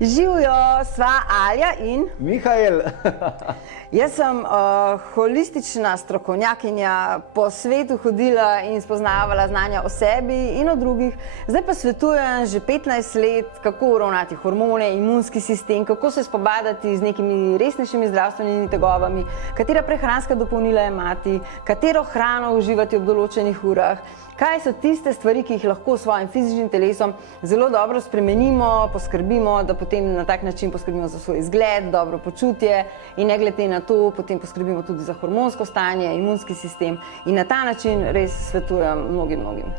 Živijo, sva Alja in Mihael. Jaz sem holistična strokovnjakinja, po svetu hodila in spoznavala znanja o sebi in o drugih. Zdaj pa svetujem že 15 let, kako uravnati hormone, imunski sistem, kako se spobadati z nekimi resnejšimi zdravstvenimi tegobami, katera prehranska dopolnila jemati, katero hrano uživati ob določenih urah. Kaj so tiste stvari, ki jih lahko s svojim fizičnim telesom zelo dobro spremenimo, poskrbimo, da potem na tak način poskrbimo za svoj izgled, dobro počutje in ne glede na to, potem poskrbimo tudi za hormonsko stanje, imunski sistem in na ta način res svetujem mnogim.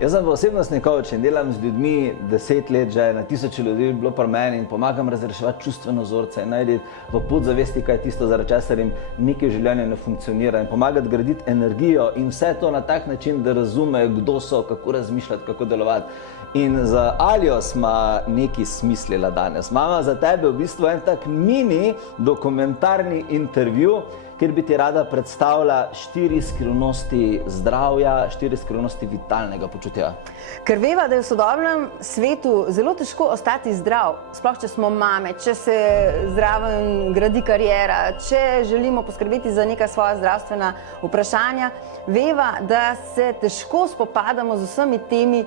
Jaz sem osebnostni coach in delam z ljudmi 10 let, že na tisoče ljudi bilo pri meni in pomagam razreševati čustvene vzorce, najti v podzavesti, kaj je tisto, zaradi česar jim nekaj v življenju ne funkcionira in pomagati graditi energijo in vse to na tak način, da razumejo, kdo so, kako razmišljati, kako delovati. In za Aljo smo nekaj smislila danes. Imamo za tebe v bistvu en tak mini dokumentarni intervju, kjer bi ti rada predstavila 4 skrivnosti zdravja, 4 skrivnosti vitalnega počutja. Ker veva, da je v sodobnem svetu zelo težko ostati zdrav, sploh če smo mame, če se zraven gradi kariera, če želimo poskrbeti za neka svoja zdravstvena vprašanja, veva, da se težko spopadamo z vsemi temi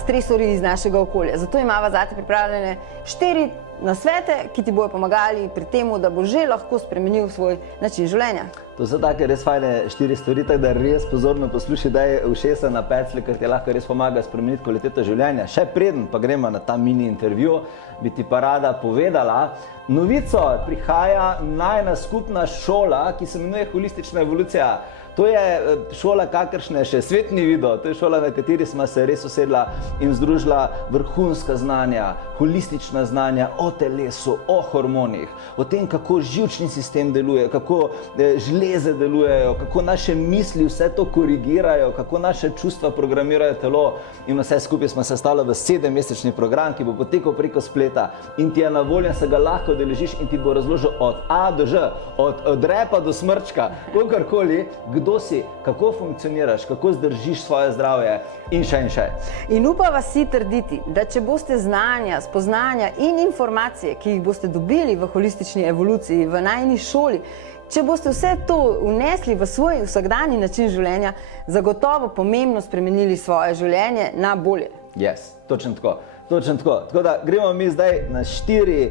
stresorji iz našega okolja. Zato imava zate pripravljene 4 nasvete, ki ti bojo pomagali pri temu, da bo že lahko spremenil svoj način življenja. To so take res fajne 4 stvari, tako da res pozorno poslušaj, daj ušesa na peclje, ker ti lahko res pomaga spremeniti kvaliteto življenja. Še preden pa gremo na ta mini intervju, bi ti pa rada povedala novico. Prihaja najina skupna šola, ki se imenuje Holistična evolucija. To je šola, kakršne še svet ni videl. To je šola, na kateri smo se res usedla in združila vrhunska znanja, holistična znanja o telesu, o hormonih, o tem, kako živčni sistem deluje, kako žleze delujejo, kako naše misli vse to korigirajo, kako naše čustva programirajo telo in vse skupaj smo se stali v 7-mesečni program, ki bo potekal preko spleta in ti je na voljo, se ga lahko udeležiš in ti bo razložil od A do Ž, od repa do smrčka, kakorkoli, kdo si, kako funkcioniraš, kako zdržiš svoje zdravje in še. In upava si trditi, da če boste znanja, spoznanja in informacije, ki jih boste dobili v holistični evoluciji, v najini šoli, če boste vse to vnesli v svoj vsakdanji način življenja, zagotovo pomembno spremenili svoje življenje na bolje. Yes, točno tako. Tako da gremo mi zdaj na 4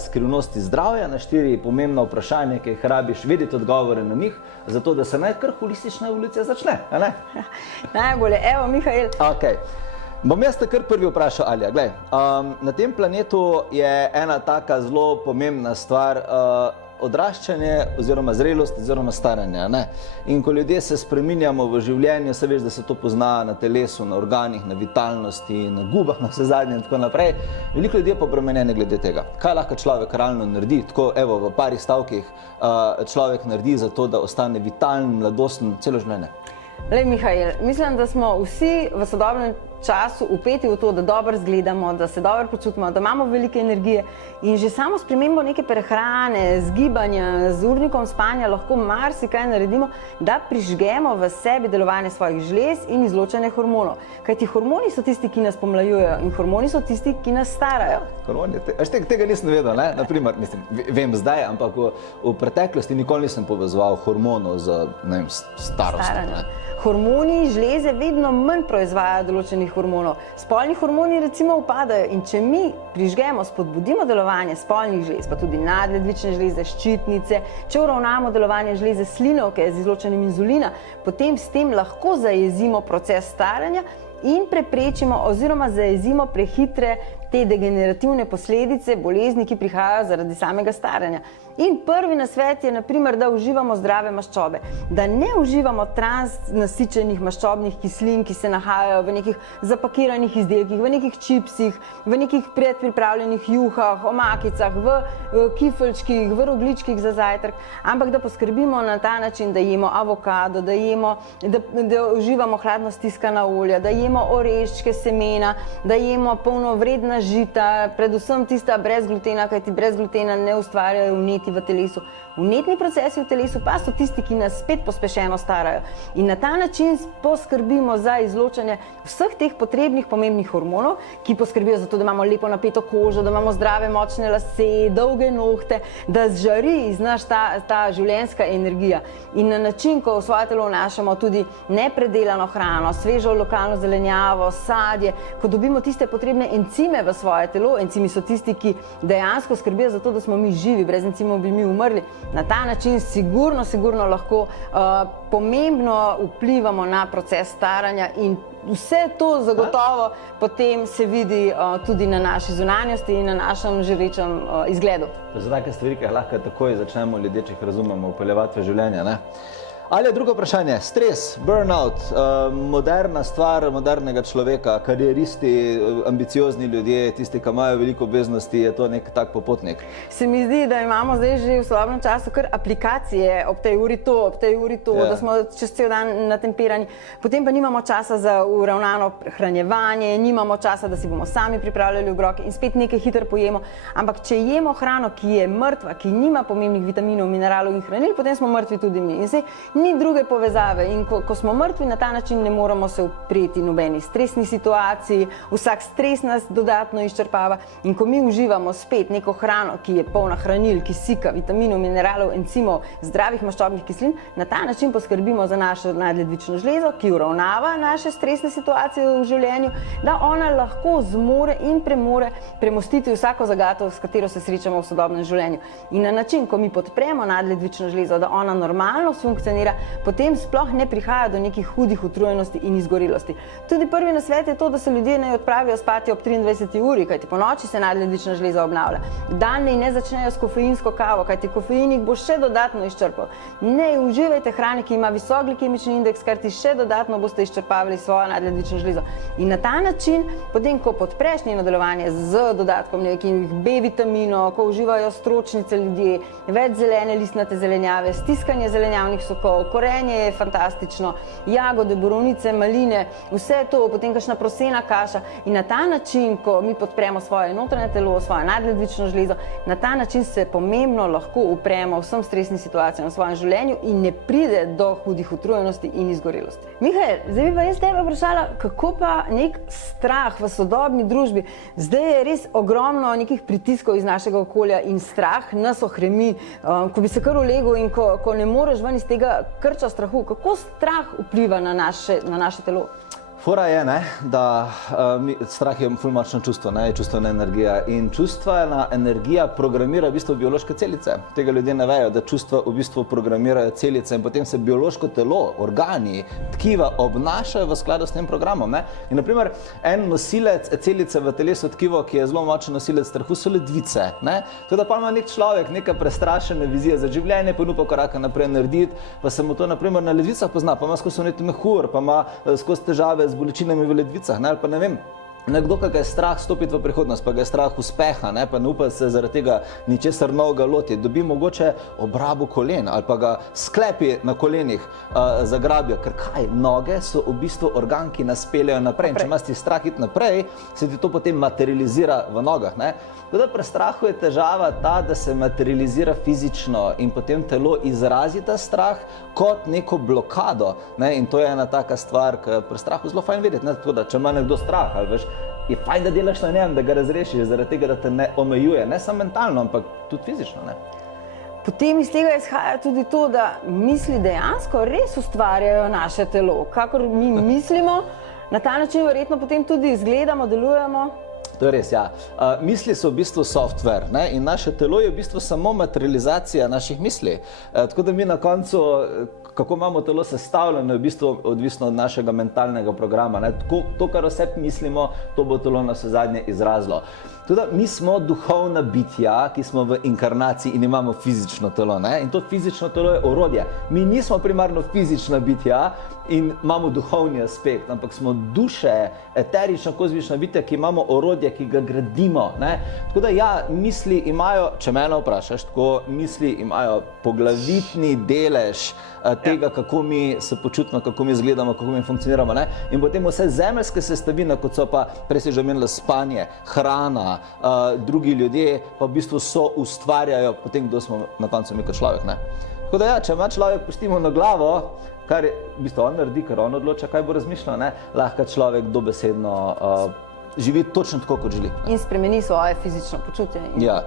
skrivnosti zdravja, na 4 pomembna vprašanja, ki jih rabiš vedeti odgovore na njih, zato da se naj kar holistična evolucija začne, a ne? Najbolje, evo Mihael. Okay. Bom jaz te kar prvi vprašal, Alja. Glej, na tem planetu je ena taka zelo pomembna stvar, odraščanje oziroma zrelost oziroma staranje, ne? In ko ljudje se spreminjamo v življenju, se veš, da se to pozna na telesu, na organih, na vitalnosti, na gubah, na vse zadnje in tako naprej. Veliko ljudi je pa obremenjene glede tega. Kaj lahko človek realno naredi? Tako, evo, v parih stavkih človek naredi za to, da ostane vitalen, mladosten celo življenje. Lej, Mihael, mislim, da smo vsi v sodobnem času upeti v to, da dobro izgledamo, da se dobro počutimo, da imamo velike energije in že samo spremembo neke prehrane, z gibanja, z urnikom spanja lahko marsikaj naredimo, da prižgemo v sebi delovanje svojih žlez in izločanje hormonov. Kajti hormoni so tisti, ki nas pomlajujejo in hormoni so tisti, ki nas starajo. Hormoni, tega nisem vedel, ne? Naprimer, mislim, vem zdaj, ampak v preteklosti nikoli nisem povezoval hormonov z, ne vem, starostjo. Hormoni, žleze vedno manj proizvajajo določenih hormonov. Spolni hormoni recimo upadajo in če mi prižgemo, spodbudimo delovanje spolnih žlez, pa tudi nadledvične žleze, ščitnice, če uravnamo delovanje žleze slinavke z izločanjem inzulina, potem s tem lahko zajezimo proces staranja in preprečimo oziroma zajezimo prehitre te degenerativne posledice bolezni, ki prihajajo zaradi samega staranja. In prvi nasvet je, naprimer, da uživamo zdrave maščobe, da ne uživamo transnasičenih maščobnih kislin, ki se nahajajo v nekih zapakiranih izdelkih, v nekih čipsih, v nekih predpripravljenih juhah, omakicah, v kifelčkih, v rogljičkih za zajtrk, ampak da poskrbimo na ta način, da jemo avokado, da uživamo hladno stiskana olja, da jemo oreščke, semena, da jemo polnovredna žita, predvsem tista brez glutena, kajti brez glutena ne ustvarjajo vneti v telesu. Vnetni procesi v telesu pa so tisti, ki nas spet pospešeno starajo. In na ta način poskrbimo za izločanje vseh teh potrebnih pomembnih hormonov, ki poskrbijo za to, da imamo lepo napeto kožo, da imamo zdrave, močne lase, dolge nohte, da zžari iz nas ta življenjska energija. In na način, ko v svoje telo vnašamo tudi nepredelano hrano, svežo lokalno zelenjavo, sadje, ko dobimo tiste potrebne encime v svoje telo, encimi so tisti, ki dejansko skrbijo za to, da smo mi živi, brez encimov bi mi umrli. Na ta način sigurno lahko pomembno vplivamo na proces staranja in vse to zagotovo potem se vidi tudi na naši zunanjosti in na našem živečem izgledu. To so take stvari, ki jih lahko takoj začnemo ljudje, če jih razumemo, vpeljevati v življenje, ne? Ali je drugo vprašanje, stres, burnout, moderna stvar modernega človeka, karieristi, ambiciozni ljudje, tisti, ki imajo veliko obveznosti, je to nek tak popotnik? Se mi zdi, da imamo zdaj že v sodobnem času kar aplikacije, ob tej uri to, da smo čez cel dan natemperani, potem pa nimamo časa za uravnano prehranjevanje, nimamo časa, da si bomo sami pripravljali obroke in spet nekaj hitro pojemo, ampak če jemo hrano, ki je mrtva, ki nima pomembnih vitaminov, mineralov in hranil, potem smo mrtvi tudi mi. In zdaj, ni druge povezave in ko smo mrtvi, na ta način ne moramo se upreti nobeni stresni situaciji, vsak stres nas dodatno izčrpava in ko mi uživamo spet neko hrano, ki je polna hranil, kisika, vitaminov, mineralov, encimov, zdravih maščobnih kislin, na ta način poskrbimo za našo nadledvično žlezo, ki uravnava naše stresne situacije v življenju, da ona lahko zmore in premore premostiti vsako zagato, s katero se srečamo v sodobnem življenju. In na način, ko mi podpremo nadledvično žlezo, da ona normalno funkcionira, potem sploh ne prihaja do nekih hudih utrujenosti in izgorelosti. Tudi prvi nasvet je to, da se ljudje ne odpravijo spati ob 23. uri, kajti ponoči se nadledvična žleza obnavlja. Dan ne začnejo s kofeinsko kavo, kajti kofein jih bo še dodatno izčrpal. Ne uživajte hrane, ki ima visok glikemični indeks, kar ti še dodatno boste izčrpavali svojo nadledvično žlezo. In na ta način, potem ko podpreš njeno delovanje z dodatkom nekih B vitaminov, ko uživajo stročnice ljudje, več zelene listnate zelenjave, stiskanje zelenjavnih sokov, korenje je fantastično, jagode, borovnice, maline, vse to, potem kakšna prosena kaša in na ta način, ko mi podpremo svoje notranje telo, svojo nadledvično žlezo, na ta način se pomembno lahko upremo vsem stresnim situacijam v svojem življenju in ne pride do hudih utrujenosti in izgorelosti. Mihael, zdaj bi pa jaz tebe vprašala, kako pa nek strah v sodobni družbi, zdaj je res ogromno nekih pritiskov iz našega okolja in strah nas ohremi, ko bi se kar ulegel in ko ne moreš ven iz tega krča strahu, kako strah vpliva na naše telo? Fora je, da strah je ful močno čustvo, je čustvena energija in čustvena energija programira v bistvu biološke celice. Tega ljudje ne vejo, da čustva v bistvu programirajo celice in potem se biološko telo, organi, tkiva obnašajo v skladu s tem programom. In naprimer, en nosilec celice v telesu tkivo, ki je zelo močen nosilec strahu, so ledvice. Tako da pa ima nek človek neka prestrašena vizija za življenje, pa upa koraka naprej narediti, pa se mu to naprimer na ledvicah pozna, pa ima skozi vnetni mehur, pa ima skozi težave z bolečinami v ledvicah, ali pa ne vem, nekdo, ki ga je strah stopiti v prihodnost, pa ga je strah uspeha, pa ne upa se zaradi tega ničesar novega loti, dobi mogoče obrabo kolen ali pa ga sklepi na kolenih zagrabijo, ker kaj, noge so v bistvu organ, ki nas peljejo naprej. Če imaš ti strah iti naprej, se ti to potem materializira v nogah. Tako da pri strahu je težava ta, da se materializira fizično in potem telo izrazi ta strah kot neko blokado. In to je ena taka stvar, ki pri strahu zelo fajn videti. Tako da, če ima nekdo strah, ali veš, je fajn, da delaš na njem, da ga razrešiš, zaradi tega, da te ne omejuje, ne samo mentalno, ampak tudi fizično. Potem iz tega izhaja tudi to, da misli dejansko res ustvarjajo naše telo. Kakor mi mislimo, na ta način verjetno potem tudi izgledamo, delujemo. To je res, ja. Misli so v bistvu software, in naše telo je v bistvu samo materializacija naših misli. Tako da mi na koncu, kako imamo telo sestavljeno, je v bistvu odvisno od našega mentalnega programa. To, kar o sebi mislimo, to bo telo na vse zadnje izrazilo. Tudi mi smo duhovna bitja, ki smo v inkarnaciji in imamo fizično telo. Ne? In to fizično telo je orodje. Mi nismo primarno fizična bitja in imamo duhovni aspekt, ampak smo duše, eterična, kozmična bitja, ki imamo orodje, ki ga gradimo. Ne? Tako da ja, misli imajo, če mene vprašaš, tako misli imajo poglavitni delež tega, kako mi se počutimo, kako mi izgledamo, kako mi funkcioniramo. Ne? In potem vse zemeljske sestavine, kot so pa, prej si že omenila, spanje, hrana, drugi ljudje, pa v bistvu so ustvarjajo potem, kdo smo na koncu mi kot človek. Ne? Tako da ja, če ima človek pustimo na glavo, kar je, v bistvu on naredi, ker on odloča, kaj bo razmišljal, ne? Lahko človek dobesedno živi točno tako, kot želi. In spremeni svoje fizično počutje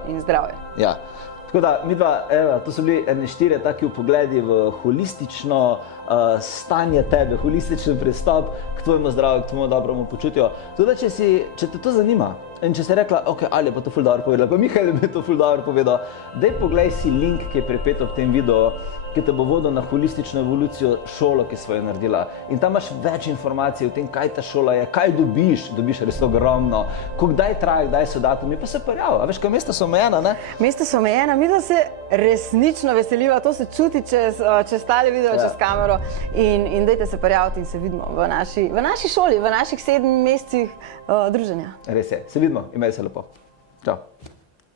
in zdravje. Ja. Tako da, midva, evo, to so bili ene 4 taki vpogledi v holistično stanje tebe, holističen pristop k tvojemu zdravju, k tvojemu dobremu počutju. Tudi, če te to zanima in če si rekla, ok, Ali je pa to ful dobro povedala, pa Mihael je to ful dobro povedal, daj poglej si link, ki je pripet ob tem videu, ki te bo vodil na holistično evolucijo šolo, ki smo jo naredila. In tam imaš več informacij o tem, kaj ta šola je, kaj dobiš res ogromno, kdaj traja, kdaj so datumi, pa se prijavi. A veš, kaj mesta so omejena, ne? Mesta so omejena, mi da se resnično veseliva, to se čuti čez tale video, čez kamero in dajte se prijaviti in se vidimo v naši šoli, v naših 7 mesecih druženja. Res je, se vidimo, imej se lepo. Čau.